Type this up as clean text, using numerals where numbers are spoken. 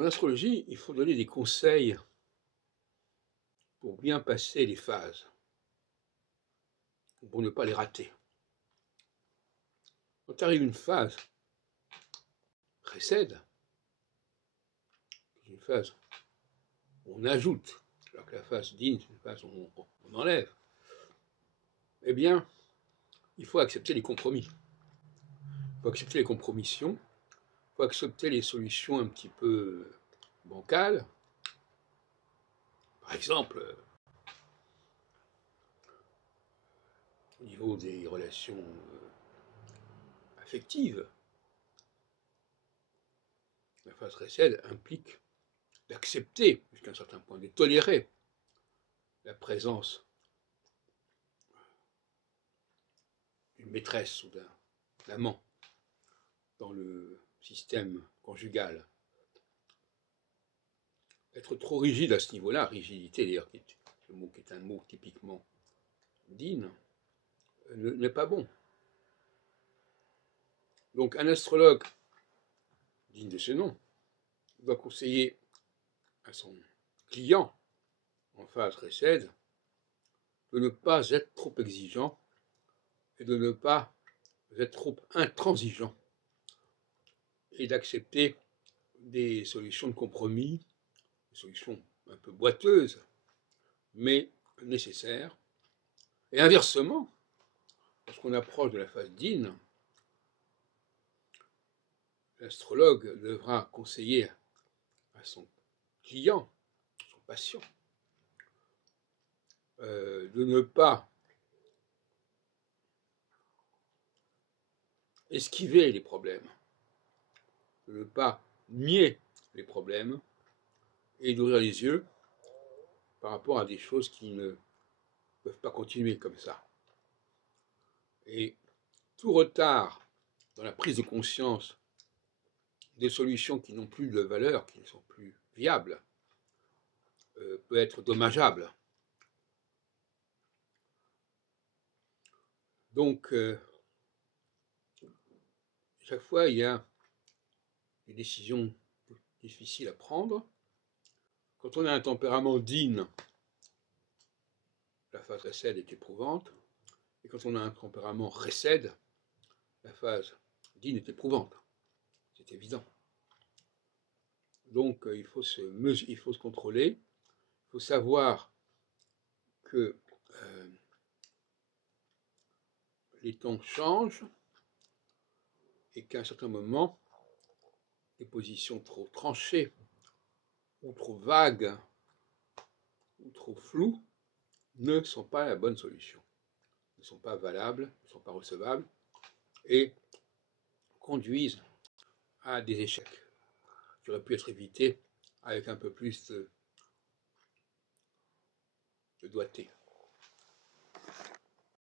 En astrologie, il faut donner des conseils pour bien passer les phases, pour ne pas les rater. Quand arrive une phase précède, une phase où on ajoute, alors que la phase dîne, c'est une phase où on enlève, eh bien, il faut accepter les compromis. Il faut accepter les compromissions, il faut accepter les solutions un petit peu bancales. Par exemple, au niveau des relations affectives, la phase précède implique d'accepter, jusqu'à un certain point, de tolérer la présence d'une maîtresse ou d'un amant dans le système conjugal. Être trop rigide à ce niveau-là, rigidité d'ailleurs, le mot qui est un mot typiquement dîne, n'est pas bon. Donc un astrologue digne de ce nom doit conseiller à son client en phase précède de ne pas être trop exigeant et de ne pas être trop intransigeant et d'accepter des solutions de compromis, des solutions un peu boiteuses, mais nécessaires. Et inversement, lorsqu'on approche de la phase dîne, l'astrologue devra conseiller à son client, son patient, de ne pas esquiver les problèmes, de ne pas nier les problèmes et d'ouvrir les yeux par rapport à des choses qui ne peuvent pas continuer comme ça. Et tout retard dans la prise de conscience des solutions qui n'ont plus de valeur, qui ne sont plus viables, peut être dommageable. Donc, chaque fois, il y a des décisions difficiles à prendre. Quand on a un tempérament dîne, la phase récède est éprouvante. Et quand on a un tempérament récède, la phase dîne est éprouvante. C'est évident. Donc, il faut se contrôler. Il faut savoir que les temps changent et qu'à un certain moment, des positions trop tranchées ou trop vagues ou trop floues ne sont pas la bonne solution, ne sont pas valables, ne sont pas recevables et conduisent à des échecs qui auraient pu être évités avec un peu plus de doigté.